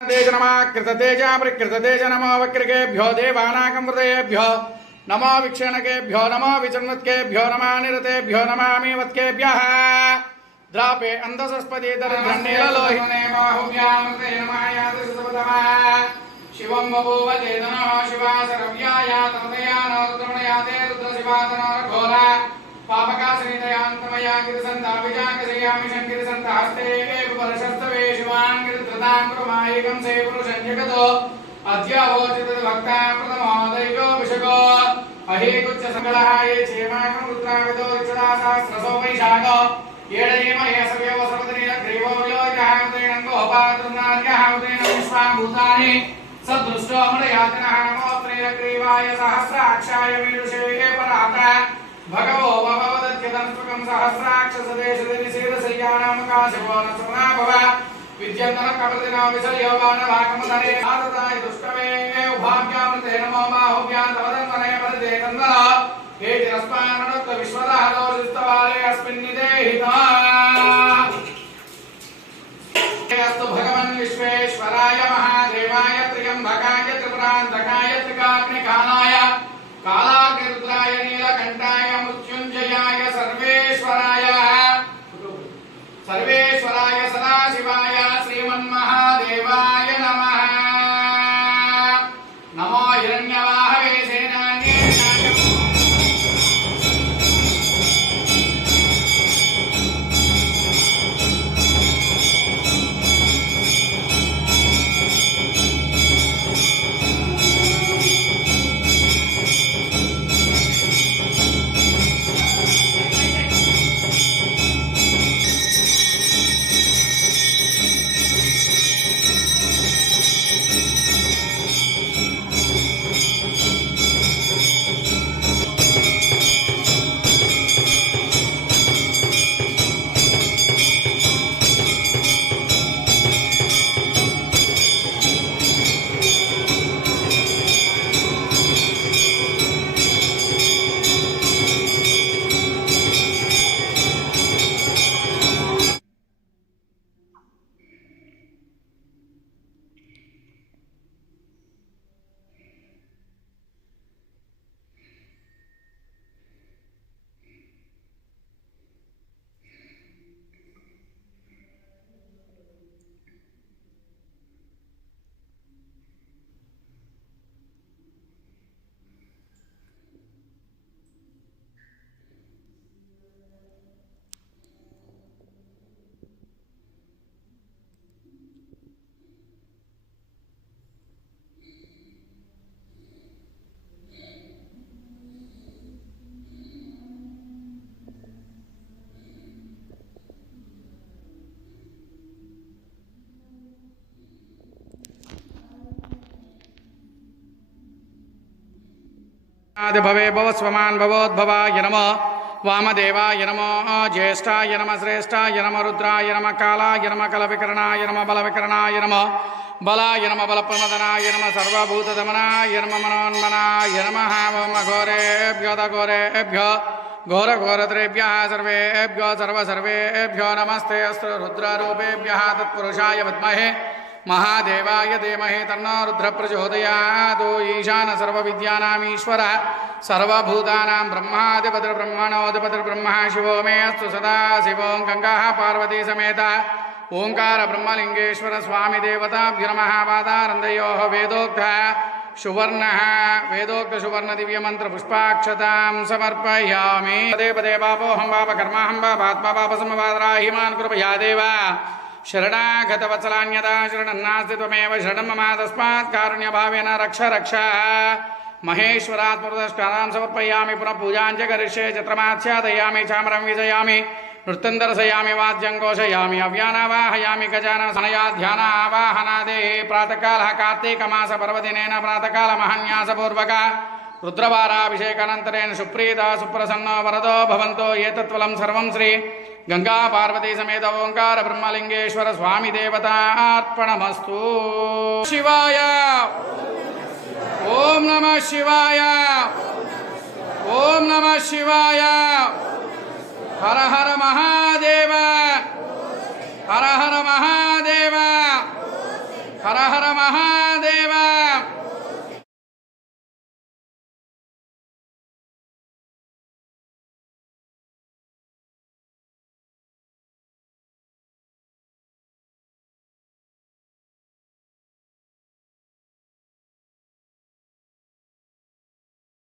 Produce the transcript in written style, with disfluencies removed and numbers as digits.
तेज नमः कृततेज प्रकृततेज नमो वक्रिकेभ्यो देवानाकं हृदयेभ्यो नमो विक्षणकेभ्यो नमो विचन्मत्केभ्यो नमः निरतेभ्यो नमामि वत्केभ्यः द्रापे अंधसस्पति दरिद्रन्नीललोहिने बाहुव्यामृते नमः यादृशसुतमः शिवं बभूव चेतनो शिवासरव्याय तमदया नोरुद्रमणयाते रुद्रशिवातनोरघोरा पापकासनितयान्तमया गिरिसन्ताभिजाकसयामि शङ्किरिसन्तहस्ते एव परशस्तवे शिवान् गिरित्रताङ्कुरमायिकं से पुरुषं जगतो अद्य वोचितद्वक्ता प्रथमो दैवो विशको अहीकुच्चसङ्गलः ये क्षेमाकं रुद्राविदो रिक्षदासास्रसो वैशाखो येडयेम ये सव्यवो सर्वतनीलग्रीवो योजहामतेनङ्गोपातृनार्यः उदेन विश्वाभूतानि सदृष्टो मृयातिनः नमो त्रैलग्रीवाय सहस्राक्षाय वीरुषे पराता भगवो भवदत्यदन्त्वकं सहस्राक्षसदेशदिनिशीलशय्यानामकाशवोनसमनाभव विद्यन्तनकप्रतिनो विशल्योबाणभागमधरे आदताय दुष्टवे उभाभ्यामृते नमो बाहुभ्यां तवदन्वनय परिते तन्वः हेतिरस्मान्मनुक्त विश्वतः दोषिस्तवाले अस्मिन्निदेहिता अस्तु भगवन् विश्वेश्वराय महादेवाय त्र्यम्बकाय त्रिपुरान्तकाय त्रिकाग्निकालाय कालाग्निरुद्राय नीलकण्ठाय मृत्युञ्जयाय सर्वेश्वराय सदाशिवाय श्रीमन्महादेवाय नमः। नमो हिरण्यवाहवे सेनान्ये आदि भवे भवस्वमान् भवोद्भवाय नमः वामदेवाय नमः ज्येष्ठाय नमः श्रेष्ठाय नमः रुद्राय नमः कालाय नमः कलविकरणाय नमः बलविकरणाय नमः बलाय नमः बलप्रमदनाय नमः सर्वभूतदमनाय नमः मनोन्मनाय नमः घोरेभ्यो घोरेभ्यो घोरघोरत्रेभ्यः सर्वेभ्यो सर्वेभ्यो नमस्ते अस्तु रुद्ररूपेभ्यः तत्पुरुषाय विद्महे महादेवाय धीमहि तन्नो रुद्र प्रचोदयात्। ईशान सर्वविद्यानामीश्वरः सर्वभूतानां ब्रह्माधिपतिर्ब्रह्मणोऽधिपतिर्ब्रह्म शिवो मे अस्तु सदा शिवों गंगाः पार्वती समेत ओंकार ब्रह्मलिंगेश्वर स्वामी देवताभ्यो नमः। पादारन्दयोः वेदोक्तः सुवर्णः वेदोक्त सुवर्ण दिव्य मंत्र पुष्पाक्षतां समर्पयामि। पदे पदे पापोऽहं पापकर्माहं पापात्मा पापसमपादराहिमान् कृपया देव शरणागतवत्सलान्यदा शरणन्नास्ति त्वमेव शरणं मम तस्मात् कारुण्यभावेन रक्ष रक्ष। महेश्वरात्मप्रदष्टानां समर्पयामि पुनः पूजां च करिष्ये चित्रमाच्छादयामि चामरं विजयामि नृत्यं दर्शयामि वाद्यं घोषयामि अव्यानावाहयामि गजाननसनया ध्यानावाहनादे। प्रातःकालः कार्तीकमास पर्वदिनेन प्रातःकालमहान्यासपूर्वक रुद्रवाराभिषेकानन्तरेण सुप्रीता सुप्रसन्नो वरदो भवन्तो एतत्फलं सर्वं श्री गंगा पार्वती समेत ओंकार ब्रह्मलिंगेश्वर स्वामी देवतार्पणमस्तु। शिवाय ओम नमः शिवाय ओम नमः शिवाय। हर हर महादेव हर हर महादेव।